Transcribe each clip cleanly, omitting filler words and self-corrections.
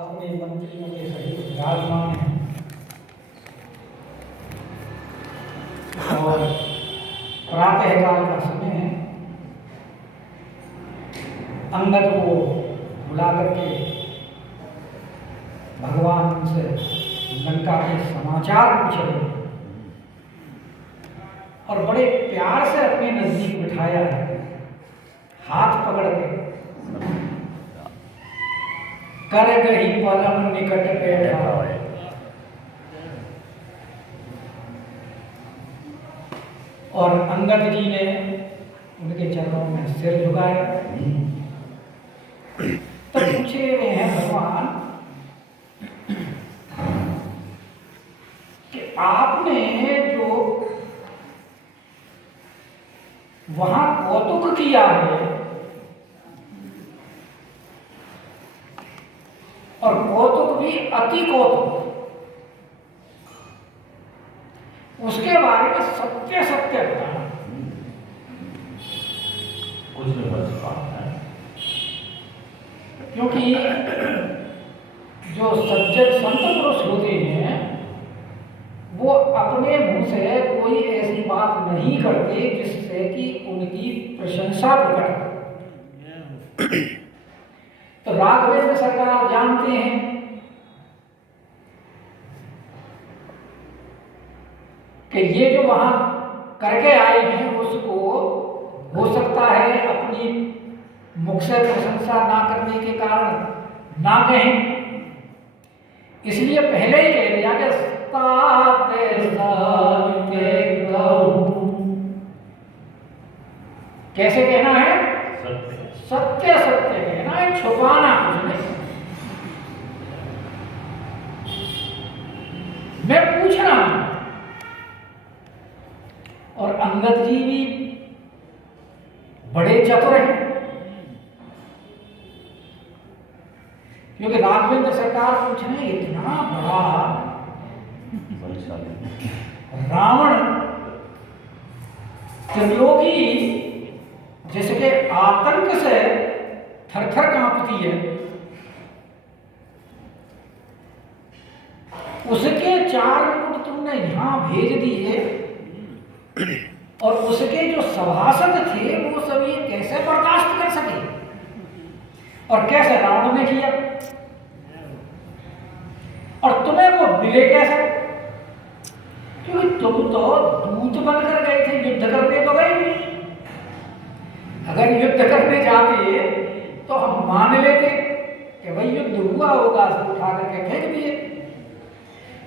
अपने मंत्रियों के सहित विराजमान हैं और प्रातःकाल का समय है। अंगद को बुला करके भगवान से लंका के समाचार पूछ रहे हैं और बड़े प्यार से अपने नजदीक बिठाया है, हाथ पकड़ के कर गही परम निकट बैठा। और अंगद जी ने उनके चरणों में सिर झुकाया। तो पूछे हुए हैं भगवान कि आपने जो वहां कौतुक किया है और कौतुक भी अति कौतुक, उसके बारे में सत्य सत्य बताना। कुछ नहीं बच पाता है, क्योंकि जो सज्जन संत पुरुष होते हैं वो अपने मुंह से कोई ऐसी बात नहीं करते जिससे कि उनकी प्रशंसा प्रकट हो। तो राघवेंद्र सरकार जानते हैं कि ये जो वहां करके आए हैं उसको हो सकता है अपनी मुख से प्रशंसा ना करने के कारण ना कहें, इसलिए पहले ही कह दिया कि कैसे कहना है? सत्य सत्य कहना है, छुपाना कुछ नहीं। मैं पूछ रहा हूं और अंगद जी भी बड़े चतुर हैं, क्योंकि राघवेंद्र सरकार पूछ रहे हैं इतना बड़ा रावण त्रिलोकी जिसके आतंक से थरथर कांपती है, उसके 4 मुकुट तुमने यहां भेज दिए और उसके जो सभासद थे वो सब ये कैसे बर्दाश्त कर सके और कैसे रावण ने किया और तुम्हें वो मिले कैसे? क्योंकि तुम तो दूत बनकर गए थे, युद्ध करने तो गए नहीं। अगर युद्ध करने जाते तो हम मान लेते कि भाई युद्ध हुआ होगा, तो उठा करके फेंक दिए,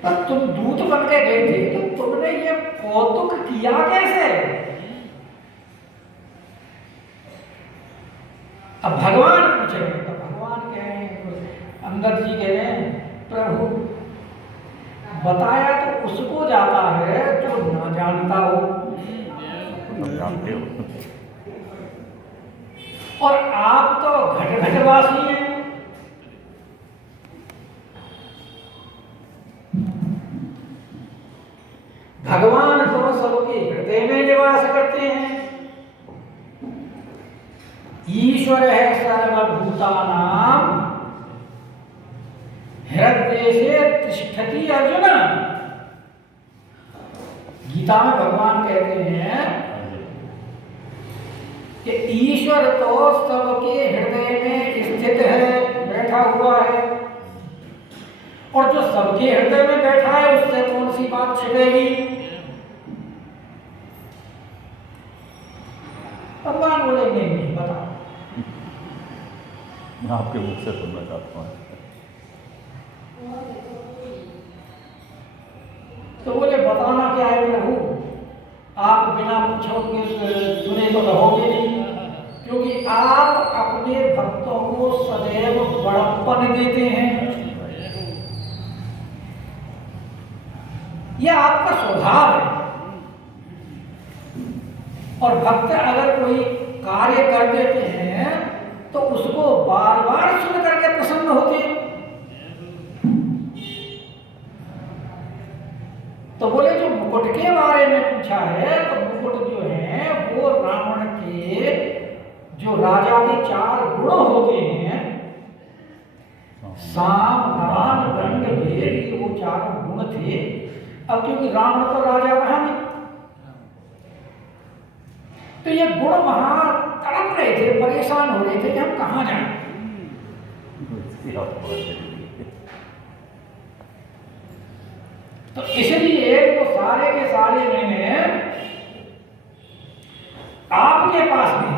पर तुम दूत बन के गए थे तो तुमने ये कौतुक किया कैसे? अब भगवान पूछे तो भगवान कह रहे हैं, अंगद जी कह रहे हैं प्रभु बताया तो उसको जाता है जो ना जानता हो, और आप तो घट घटवासी हैं। भगवान तो सबके हृदय में निवास करते हैं। ईश्वर है सर्वभूतानां हृदयेषु तिष्ठति अर्जुन। गीता में भगवान कहते हैं कि ईश्वर तो सबके हृदय में स्थित है, बैठा हुआ है, और जो सबके हृदय में बैठा है उससे कौन सी बात छिपेगी? भगवान बोले नहीं बताओ। मैं आपके मुख से सुनना चाहता हूँ। तो बोले बताना क्या है प्रभु, आप बिना पूछोगे सुने तो रहोगे नहीं, क्योंकि आप अपने भक्तों को सदैव बड़प्पन देते हैं, यह आपका स्वभाव है। और भक्त अगर कोई कार्य कर देते हैं तो उसको बार बार सुन करके प्रसन्न होते हैं। तो बोले जो मुकुट के बारे में पूछा है तो मुकुट जो है वो रावण के जो राजा के 4 गुण होते हैं साम दान दंड भेद, ये वो चारों गुण थे। अब क्योंकि रावण तो राजा रहा नहीं, तो ये गुण वहां तड़प रहे थे, परेशान हो रहे थे कि हम कहां जाएं। तो इसलिए वो सारे के सारे मैंने आपके पास में,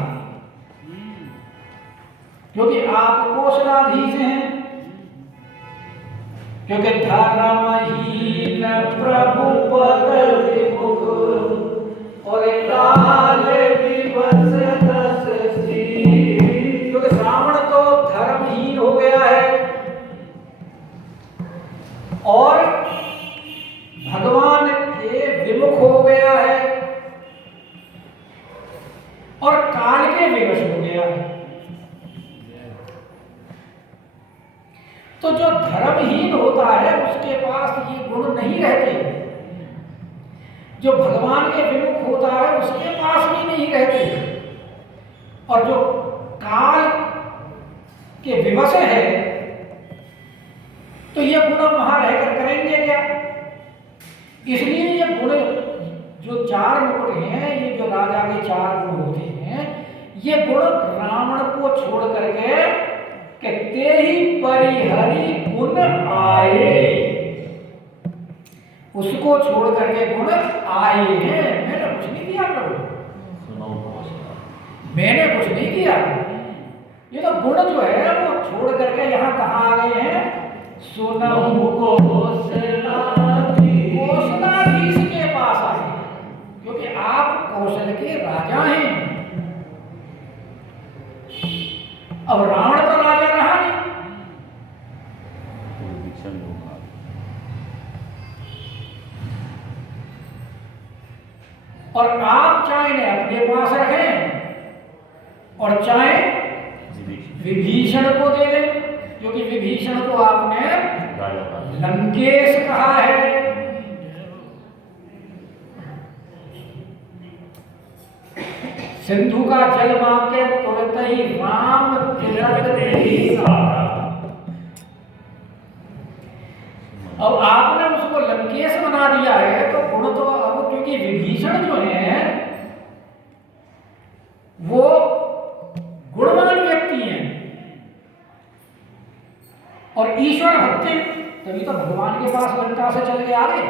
क्योंकि आप कौशलाधीश हैं, क्योंकि धर्महीन प्रभु पद विमुख और काल विवश दस स्थिर। क्योंकि रावण तो धर्महीन हो गया है और भगवान के विमुख हो गया है और काल के विवश हो गया है। तो जो धर्महीन होता है उसके पास ये गुण नहीं रहते, जो भगवान के विमुख होता है उसके पास भी नहीं रहते, और जो काल के विवश है तो ये गुण वहां रहकर करेंगे क्या। इसलिए ये गुण जो चार मुकुट हैं, ये जो राजा के चार गुण होते हैं, ये गुण रावण को छोड़ करके कहते ही परिहरि गुण आए, उसको छोड़ करके गुण आए हैं। मैंने कुछ नहीं किया प्रभु, मैंने कुछ नहीं किया। ये तो गुण जो है वो छोड़ करके यहाँ कहाँ आ गए हैं, सुनहु कौशलाधीश के पास आए, क्योंकि आप कौशल के राजा हैं। अब रावण तो राजा रहा नहीं, और आप चाहे ने अपने पास रखें और चाहे विभीषण को दे दें, क्योंकि विभीषण को आपने लंकेश कहा है। सिंधु का जल मांग के तुरंत ही राम तीरथ ही सारा। अब आपने उसको लंकेश बना दिया है, तो गुण तो अब, क्योंकि विभीषण जो है वो गुणवान व्यक्ति हैं और ईश्वर भक्त हैं, तभी तो भगवान के पास लंका से चल के आ गए।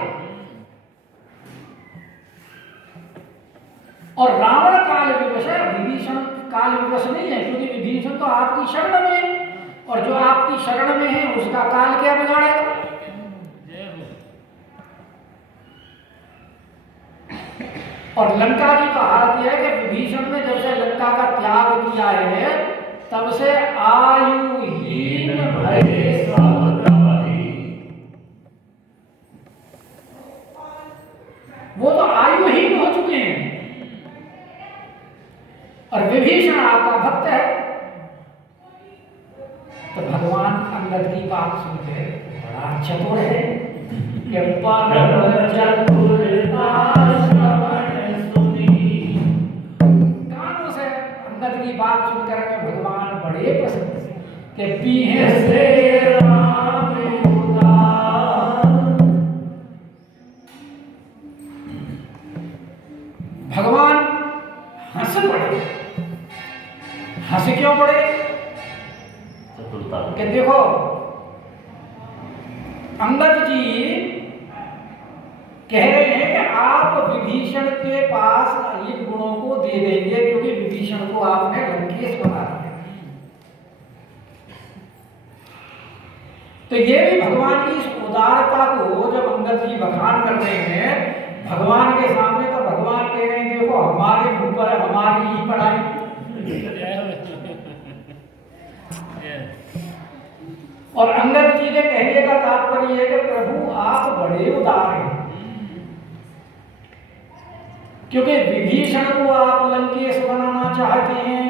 और रावण काल विवश है, विभीषण काल विवश नहीं है, क्योंकि विभीषण तो आपकी शरण में है, और जो आपकी शरण में है उसका काल क्या बिगाड़ेगा। और लंका की तो हालत यह है कि विभीषण ने जब से लंका का त्याग किया है तब से आयुहीन भये सब तपहि। वो तो आयुहीन हो चुके हैं, और विभीषण आपका भक्त है। तो भगवान अंगद की बात सुनते बड़ा चतुर है कि परम चतुरता की बात सुनकर के भगवान बड़े प्रसन्न थे कि पीहे से राम भगवान हंस पड़े। हंस क्यों पड़े कि देखो अंगद जी कह रहे हैं कि आप विभीषण के पास इन गुणों को दे देंगे, क्योंकि विभीषण को आपने लंकेश बना दिया। तो ये भी भगवान की इस उदारता को जब अंगद जी बखान करते हैं भगवान के सामने, तो भगवान कह रहे हैं देखो हमारे ऊपर हमारी ही पढ़ाई। और अंगद जी के कहने का तात्पर्य है कि प्रभु आप बड़े उदार हैं, क्योंकि विभीषण को आप लंकेश बनाना चाहते हैं,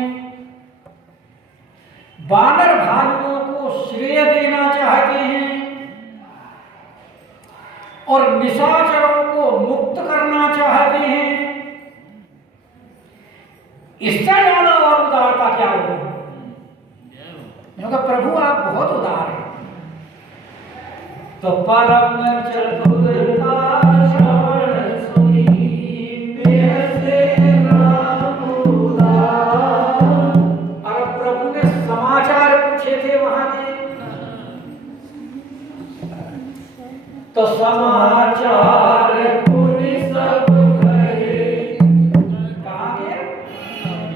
वानर भालुओं को श्रेय देना चाहते हैं, और निशाचरों को मुक्त करना चाहते हैं। इससे ज्यादा और उदारता क्या होगी। क्योंकि प्रभु आप बहुत उदार हैं। तो परम चतुरता श्रवण सुनी बेहसे राम उदार। और प्रभु ने समाचार पूछे थे वहां के, तो समाचार पुनि सब कहे। कहाँ के?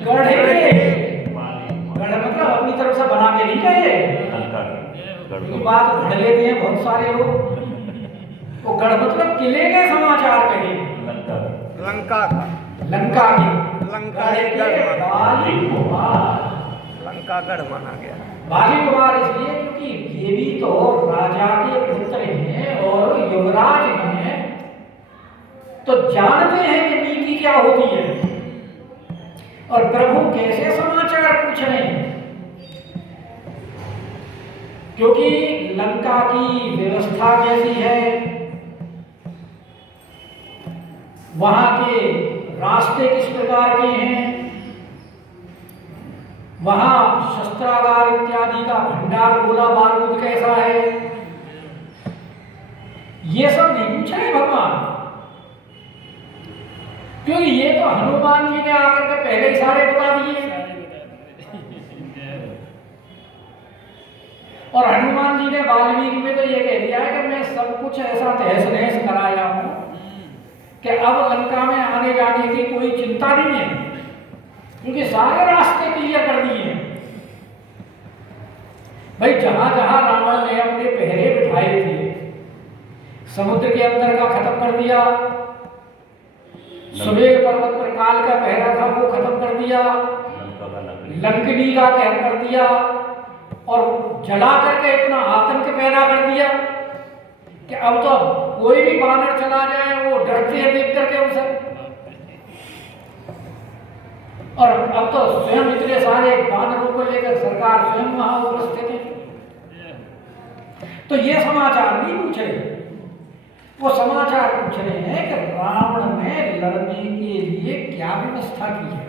गढ़ के। गढ़ मतलब अपनी तरफ से बना के नहीं कहे, क्योंकि बात गढ़ लेते हैं बहुत सारे लोग। वो गढ़ मतलब किले के समाचार कहे। लंका का, लंका के, लंका के बाली कुमार। लंका गढ़ माना गया। बाली कुमार इसलिए क्योंकि ये भी तो राजा के पुत्र हैं और युवराज हैं, तो जानते हैं कि नीति क्या होती है। और प्रभु कैसे समाचार पूछ रहे हैं, क्योंकि लंका की व्यवस्था कैसी है, वहां के रास्ते किस प्रकार के हैं, वहां शस्त्रागार इत्यादि का भंडार गोला बारूद कैसा है, ये सब नहीं पूछ रहे भगवान। क्योंकि ये तो हनुमान जी ने आकर के पहले ही सारे बता दिए। और हनुमान जी ने वाल्मीकि में तो ये कह दिया है कि मैं सब कुछ ऐसा तहस नहस कराया हूं कि अब लंका में आने जाने की कोई चिंता नहीं है, क्योंकि सारे रास्ते क्लियर कर दिए हैं। भाई जहां जहां रावण ने अपने पहरे बिठाए थे, समुद्र के अंदर का खत्म कर दिया, सुमेर पर्वत पर काल का पहरा था वो खत्म कर दिया, लंकनी का कहर कर दिया, और जला करके इतना आतंक पैदा कर दिया कि अब तो कोई भी बानर चला जाए वो डरते हैं देख करके उसे। और अब तो स्वयं इतने सारे बानरों को लेकर सरकार स्वयं वहां उपस्थित है। तो ये समाचार नहीं पूछ रहे, वो समाचार पूछ रहे हैं कि रावण ने लड़ने के लिए क्या व्यवस्था की है।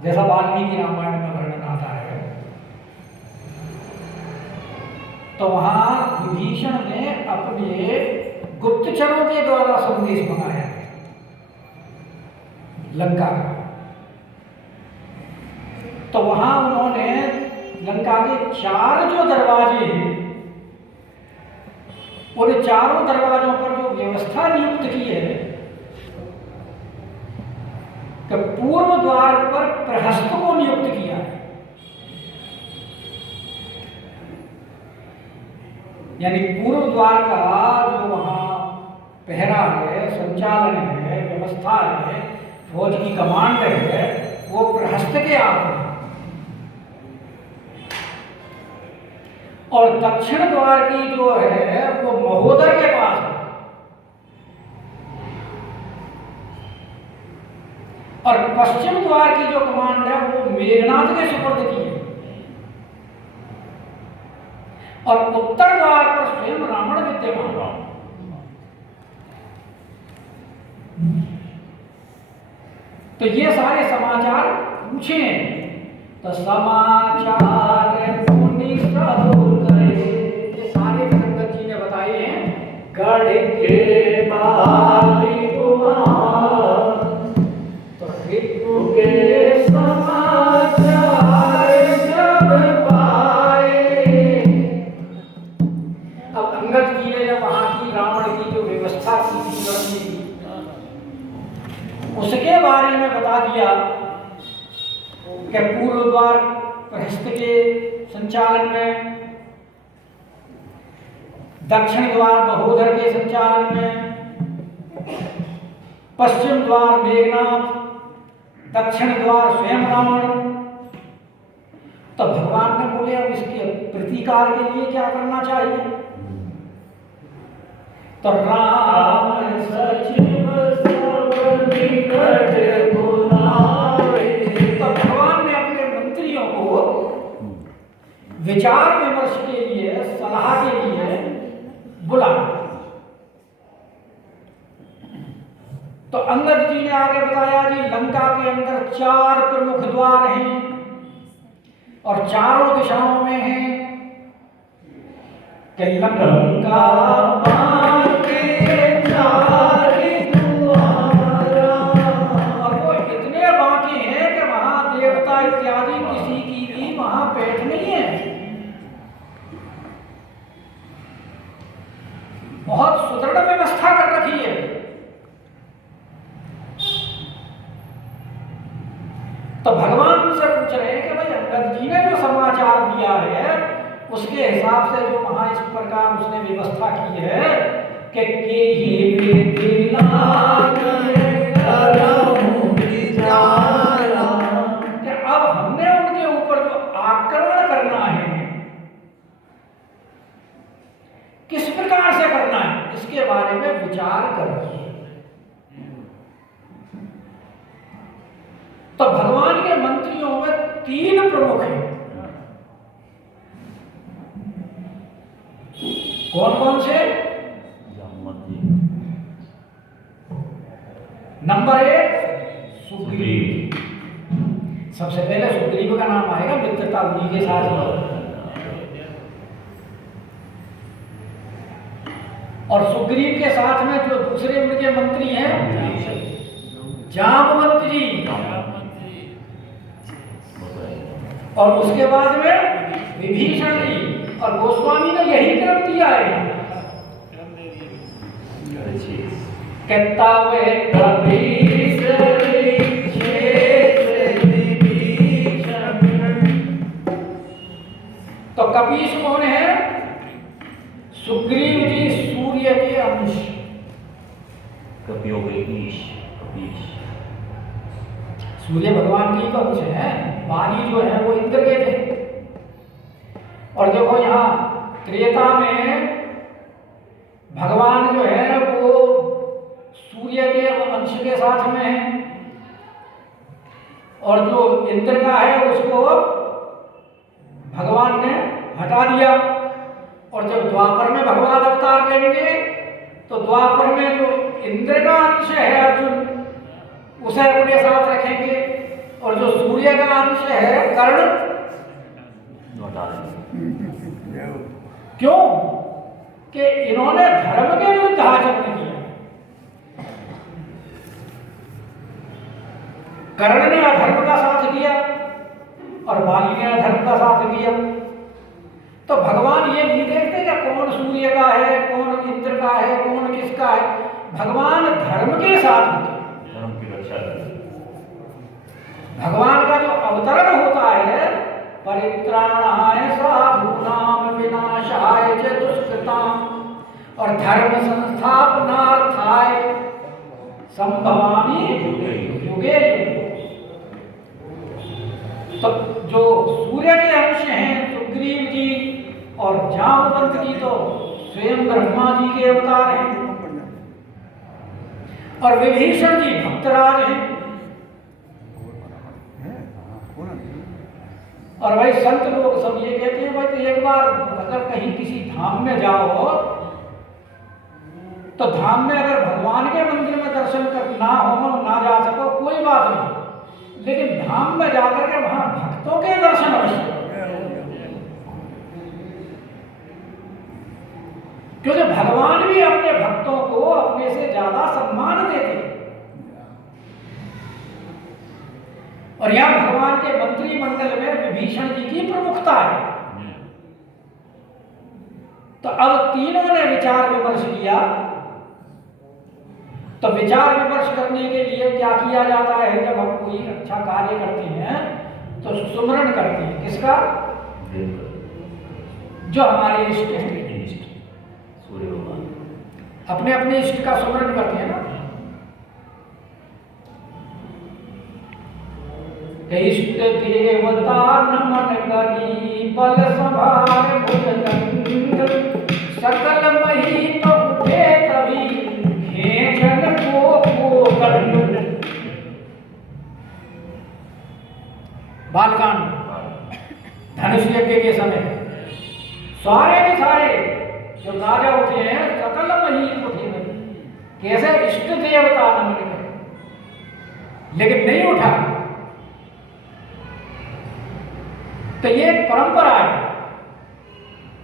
जैसा वाल्मीकि रामायण में वर्णन आता है, तो वहां विभीषण ने अपने गुप्तचरों के द्वारा संदेश मंगाया लंका का। तो वहां उन्होंने लंका के 4 जो दरवाजे हैं, उन चारों दरवाजों पर जो व्यवस्था नियुक्त की है कि पूर्व द्वार पर प्रहस्त को नियुक्त किया है, यानी पूर्व द्वार का जो वहां पहरा है, संचालन है, व्यवस्था है, फौज की कमांड है, वो प्रहस्त के हाथ में। और दक्षिण द्वार की जो है वो महोदय के पास है, और पश्चिम द्वार की जो कमांड है वो मेघनाथ के सुपुर्द की है, और उत्तर द्वार पर स्वयं रावण विद्यमान। तो ये सारे समाचार पूछे हैं, तो समाचार पुनि सब करे, ये सारे अंगद जी ने बताए हैं। गढ़ के बाली कुमार, तो ऋतु के समाचार जब पाए। अब अंगद जी ने जब वहां की रावण की जो व्यवस्था की थी लड़ने की, उसके बारे में बता दिया कि पूर्व द्वार प्रहस्त के संचालन में, दक्षिण द्वार महोदय के संचालन में, पश्चिम द्वार मेघनाथ, दक्षिण द्वार स्वयं रावण। तो भगवान ने बोले अब इसके प्रतिकार के लिए क्या करना चाहिए। तो राम सचिव सब निकट बुलाए, तो भगवान ने अपने मंत्रियों को विचार विमर्श के लिए, सलाह के लिए बुलाया। तो अंगद जी ने आगे बताया जी लंका के अंदर 4 प्रमुख द्वार हैं और चारों दिशाओं में हैं। कि लंका बांके चारि द्वारा। और वो इतने बांके हैं कि वहां देवता इत्यादि किसी की भी वहां पेट नहीं है। बहुत सुदृढ़ व्यवस्था कर रखी है। तो भगवान से पूछ रहे हैं कि भाई अंगद जी ने जो समाचार दिया है उसके हिसाब से जो वहां इस प्रकार उसने व्यवस्था की है कि अब हमने उनके ऊपर जो आक्रमण करना है किस प्रकार से करना है इसके बारे में विचार करिए। तो भगवान के मंत्रियों में 3 प्रमुख हैं। कौन कौन से? नंबर 1 सुग्रीव। सबसे पहले सुग्रीव का नाम आएगा, मित्रता उन्हीं के साथ। और सुग्रीव के साथ में जो दूसरे उनके मंत्री हैं जामवंत जी, और उसके बाद में विभीषण जी। और गोस्वामी ने यही क्रम दिया है। तो कपीश कौन है? सुग्रीव जी सूर्य के अंश। सूर्य भगवान की अंश है। वाली जो है वो इंद्र के थे। और देखो यहाँ त्रेता में भगवान जो है वो सूर्य के अंश के साथ में है, और जो इंद्र का है उसको भगवान ने हटा दिया। और जब द्वापर में भगवान अवतार लेंगे तो द्वापर में जो इंद्र का अंश है अर्जुन उसे अपने साथ रखेंगे, और जो सूर्य का अंश है कर्ण क्यों? कि इन्होंने धर्म के विरुद्ध आचरण किया। कर्ण ने अधर्म का साथ दिया और बाली ने अधर्म का साथ दिया। तो भगवान ये नहीं देखते कि कौन सूर्य का है, कौन इंद्र का है, कौन किसका है। भगवान धर्म के साथ होते हैं। धर्म की रक्षा करते। भगवान का जो अवतरण होता है परित्राणाय साधूनाम विनाशाय च दुष्कृताम और धर्म संस्थापनार्थाय संभवामि युगे युगे। तो जो सूर्य के अंश हैं सुग्रीव जी और जामवंत जी तो स्वयं ब्रह्मा जी के अवतार हैं, और विभीषण जी भक्तराज हैं। और भाई संत लोग सब ये कहते हैं भाई एक बार अगर कहीं किसी धाम में जाओ तो धाम में अगर भगवान के मंदिर में दर्शन कर ना हो ना जा सको कोई बात नहीं, लेकिन धाम में जाकर के वहां भक्तों के दर्शन अवश्य, क्योंकि भगवान भी अपने भक्तों को अपने से ज्यादा सम्मान देते हैं। और यहां भगवान के मंत्रिमंडल में विभीषण जी की प्रमुखता है। तो अब तीनों ने विचार विमर्श किया। तो विचार विमर्श करने के लिए क्या किया जाता है? जब हम कोई अच्छा कार्य करते हैं तो सुमरण करते हैं। किसका? जो हमारे इष्ट हैं, सूर्य भगवान अपने अपने इष्ट का सुमरण करते हैं ना। इष्ट देवता नमन करी बल संभार भुजगंध सकल मही तो उठे कभी खेचन को कंड। बालकांड धनुष यज्ञ के समय सारे के सारे जो राजा उठे हैं सकल मही उठे कैसे इष्ट देवता नमन करे, लेकिन नहीं उठा। तो ये एक परंपरा है।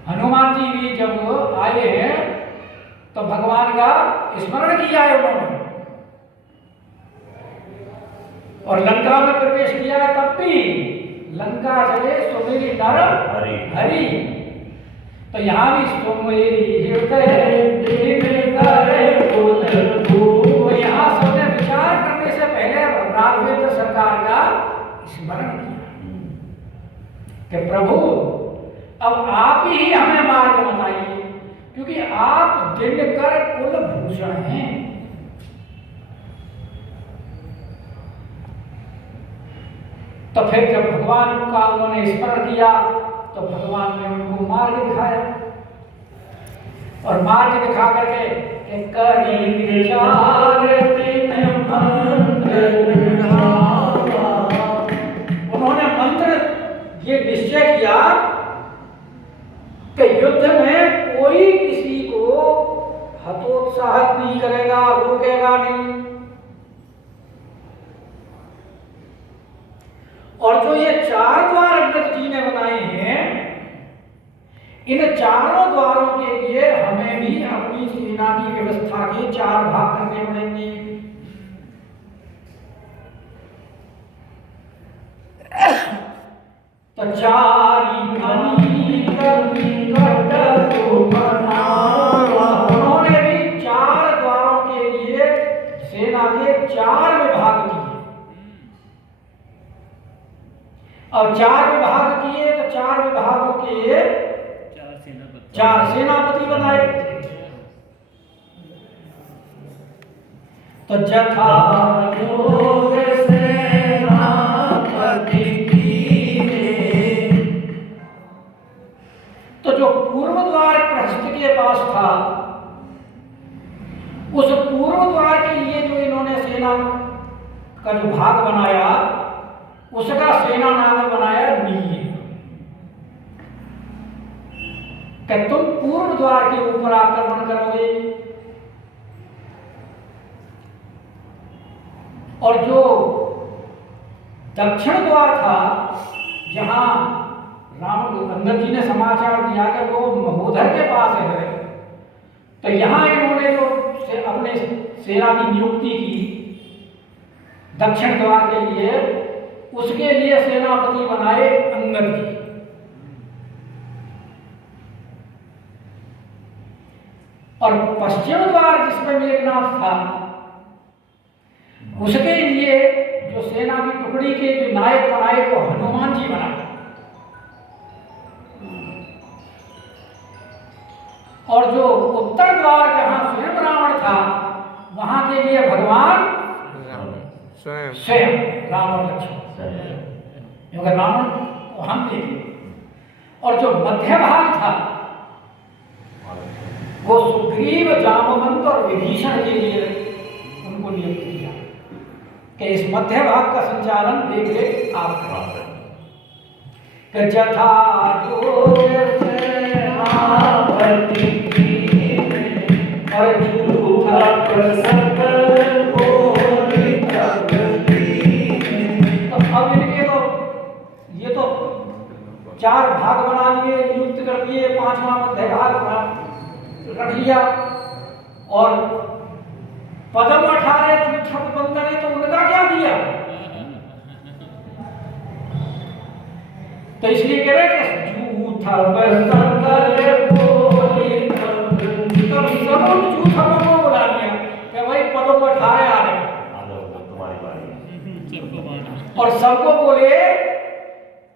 हनुमान जी भी जी जब आए हैं तो भगवान का स्मरण किया है उन्होंने, और लंका में प्रवेश किया है तब भी लंका जले सुमेरी नर हरि। तो यहाँ भी सुमेरी हृदय दिन करे तो यहाँ सबने विचार करने से पहले राघवेंद्र सरकार का स्मरण किया कि प्रभु अब आप ही हमें मार्ग बताइए, क्योंकि आप दिनकर कुल भूषण हैं। तो फिर जब भगवान का उन्होंने स्मरण किया तो भगवान ने उनको मार्ग दिखाया, और मार्ग दिखा करके करी विचार दिन मंत्र उन्होंने मंत्र ये निश्चय किया कि युद्ध में कोई किसी को हतोत्साहित नहीं करेगा, रोकेगा नहीं। और जो ये 4 द्वार अंगद जी ने बनाए हैं, इन चारों द्वारों के लिए हमें भी अपनी सेना की व्यवस्था के 4 भाग करने पड़ेंगे। तो चारी उन्होंने भी 4 द्वारों के लिए सेना के 4 विभाग किए, और 4 विभाग किए तो 4 विभागों के 4 सेनापति बनाए। तो जथा योग सेनापति कीने। तो जो पूर्व द्वार प्रहस्त के पास था, उस पूर्व द्वार के लिए जो इन्होंने सेना का जो भाग बनाया, उसका सेना नाम बनाया नील, कि तुम पूर्व द्वार के ऊपर आक्रमण करोगे। और जो दक्षिण द्वार था, जहां राम अंगद जी ने समाचार दिया कि वो महोदय के पास है, तो यहां इन्होंने जो अपने सेना की नियुक्ति की दक्षिण द्वार के लिए, उसके लिए सेनापति बनाए अंगद जी। और पश्चिम द्वार जिसमें मेघनाथ था, उसके लिए जो सेना की टुकड़ी के जो नायक बनाए वो हनुमान जी बनाए। और जो उत्तर द्वार जहां स्वयं रावण था, वहां के लिए भगवान स्वयं राम और लक्ष्मण, क्योंकि रावण वहां थे। और जो मध्य भाग था वो सुग्रीव, जामवंत और विभीषण के लिए उनको नियुक्त किया कि इस मध्य भाग का संचालन देख रेख आप करें। कि जथा जोग सेनापति कीने, और झूठा प्रसंग बोली तगदीने। तो अब इनके तो ये तो 4 भाग बना लिए, नियुक्त कर दिए, 5वां मध्य भाग रख लिया, और पदम 18 झूठा बंद ने तो उनका क्या दिया। तो इसलिए कह रहे कि झूठा प्रसंग बोली तगदीने, तो सब झूठा को बुला लिया कि भाई पदम 18 आ रहे, तुम्हारी बारी। और सबको बोले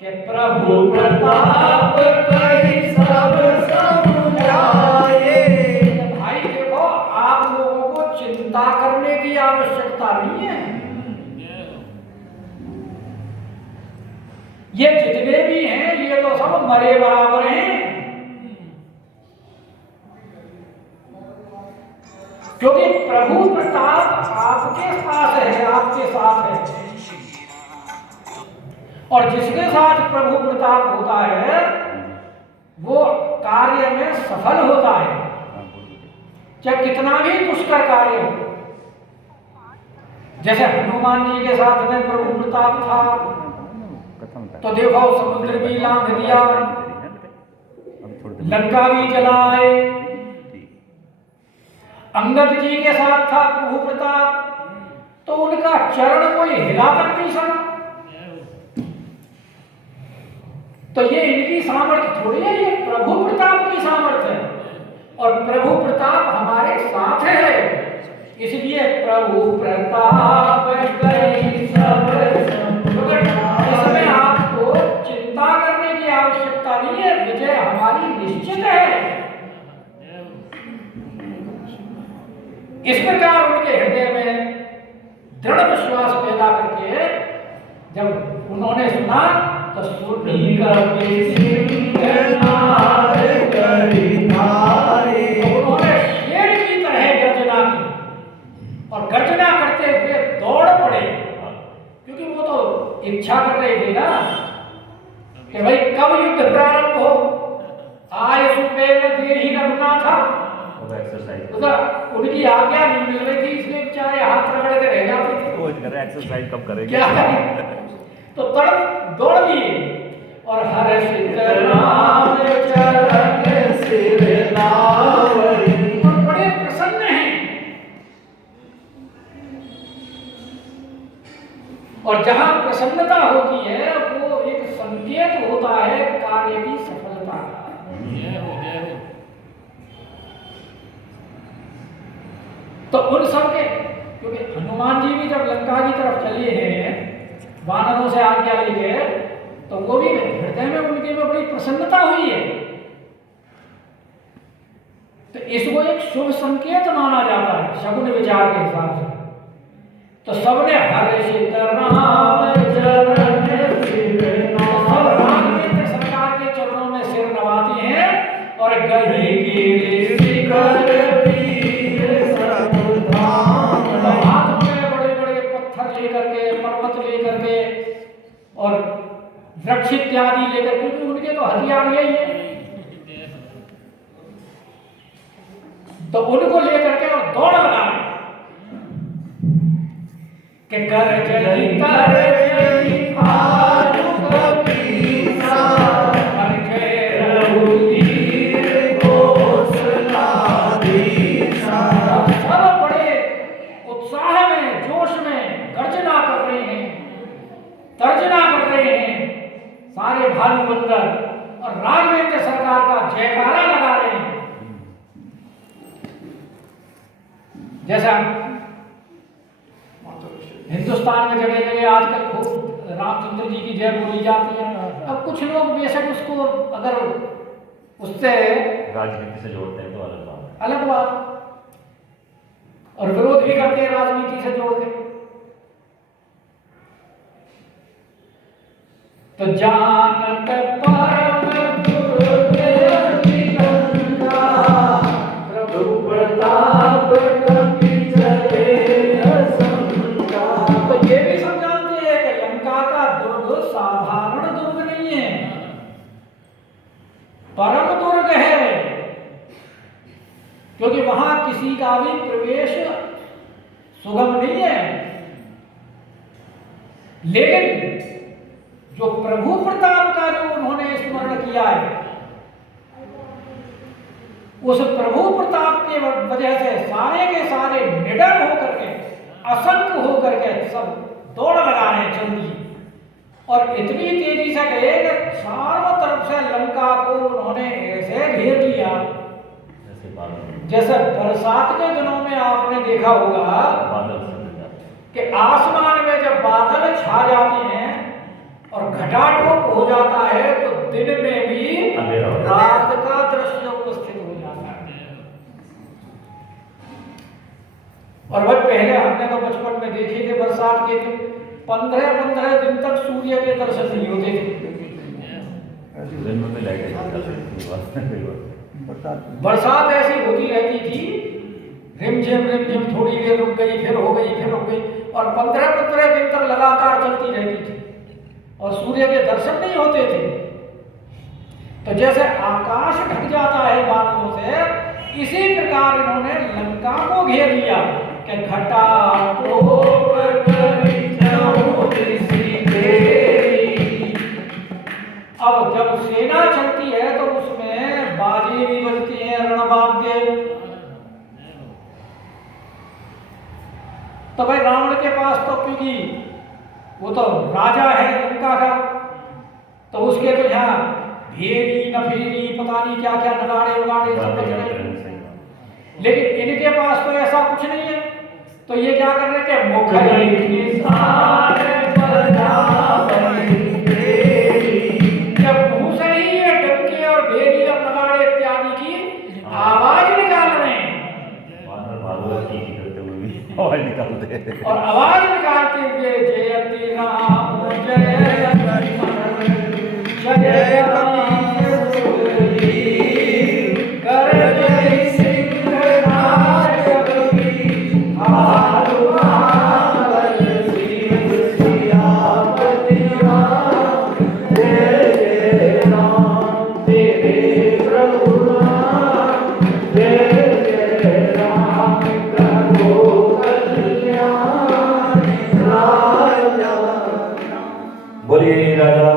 कि प्रभु प्रताप कई सब समझाए। भाई देखो, आप लोगों को चिंता करने की आवश्यकता नहीं है। ये जितने भी हैं ये तो सब मरे बराबर हैं, क्योंकि प्रभु प्रताप आपके साथ है, आपके साथ है। और जिसके साथ प्रभु प्रताप होता है वो कार्य में सफल होता है, चाहे कितना भी दुष्कर कार्य हो। जैसे हनुमान जी के साथ में प्रभु प्रताप था, तो देखो समुद्र भी लांघ दिया, लंका भी जलाए। अंगद जी के साथ था प्रभु प्रताप, तो उनका चरण कोई हिलाकर नहीं सका। तो ये इनकी सामर्थ्य थोड़ी है, ये प्रभु प्रताप की सामर्थ्य है, और प्रभु प्रताप हमारे साथ है। इसलिए प्रभु प्रताप कई सब, इसमें आपको चिंता करने की आवश्यकता नहीं है, विजय हमारी निश्चित है। इस प्रकार उनके हृदय में दृढ़ विश्वास पैदा करके जब उन्होंने सुना तो सुनी उन्होंने शेर की तरह गर्जना की, और गर्जना करते हुए दौड़ पड़े, क्योंकि वो तो इच्छा कर रहे थे ना कि भाई कब युद्ध प्रारंभ हो। आय सुबह में देर ही रखना था, उनकी आज्ञा नहीं मिल रही थी, इसलिए बेचारे हाथ रगड़ते रह जाते थे। एक्सरसाइज कब करेंगे? क्या करें? तो तड़प दौड़ लिए, और हर्षित राम चरण सिर नावई, और बड़े प्रसन्न हैं। और जहां प्रसन्नता होती है वो एक संकेत होता है कार्य की सफलता का। तो उन सब के, क्योंकि हनुमान जी भी जब लंका की तरफ चले हैं वानरों से आज्ञा लेके, तो वो भी हृदय में उनके में बड़ी प्रसन्नता हुई है। तो इसको एक शुभ संकेत माना जाता है शकुन विचार के हिसाब से। तो सबने हर्षित राम चरण सिर नावई, सरकार के चरणों में सिर नवाते हैं, और गहे गिरि शिखर हाथ में बड़े बड़े पत्थर लेकर के, पर्वत लेकर के, और वृक्ष इत्यादि लेकर, क्योंकि उनके तो हथियार यही है, तो उनको लेकर के और दौड़ लगा कि कर जली तर्जना कर रहे हैं सारे भालू बंदर, और राघवेंद्र सरकार का जयकारा लगा रहे हैं। जैसा हिंदुस्तान में जगह जगह आजकल खूब रामचंद्र जी की जय बोली जाती है। अब कुछ लोग बेशक उसको अगर उससे राजनीति से जोड़ते हैं तो अलग बात, अलग बात, और विरोध भी करते हैं राजनीति से जोड़ के। तो जानत परम प्रभु प्रताप कपि चले असंका। तो ये भी सब जानते हैं कि लंका का दुर्ग साधारण दुर्ग नहीं है, परम दुर्ग है, क्योंकि वहां किसी का भी प्रवेश सुगम नहीं है। लेकिन जो प्रभु प्रताप का जो उन्होंने स्मरण किया है, उस प्रभु प्रताप के वजह से सारे के सारे निडर होकर के, असंख्य होकर के सब दौड़ लगा रहे हैं जल्दी, और इतनी तेजी से गए कि चारों तरफ से लंका को उन्होंने ऐसे घेर लिया जैसे बरसात के दिनों में आपने देखा होगा कि आसमान में जब बादल छा जाते हैं और घटाटोप हो जाता है, तो दिन में भी रात का दृश्य उपस्थित हो जाता है। और वह पहले हमने तो बचपन में देखे थे, बरसात के दिन 15-15 दिन तक सूर्य के दर्शन नहीं होते थे। बरसात ऐसी होती रहती थी, रिमझिम थोड़ी देर रुक गई, फिर हो गई, फिर रुक गई, और 15-15 दिन तक लगातार चलती रहती थी, और सूर्य के दर्शन नहीं होते थे। तो जैसे आकाश ढक जाता है बादलों से, इसी प्रकार इन्होंने लंका को घेर लिया कि घटा अब जब सेना चलती है तो उसमें तो भाई रावण के पास तो क्योंकि वो तो राजा है लंका का, तो उसके तो यहाँ भेरी नफेरी पता नहीं क्या क्या नगाड़े उगाड़े सब बज रहे, लेकिन इनके पास तो ऐसा कुछ नहीं है। तो ये क्या कर रहे थे, जब मुंह से ही ये डंके और भेरी और नगाड़े इत्यादि की आवाज निकाल रहे हैं, आवाज निकालते और आवाज निकालते हुए जयति राम जय जय राम कर जय सिंह राज कबीर हारू हार सिंह सियापति राम जय जय राम तेरे प्रभु राम जय जय राम प्रभु कल्याण राजा बोलिए राजा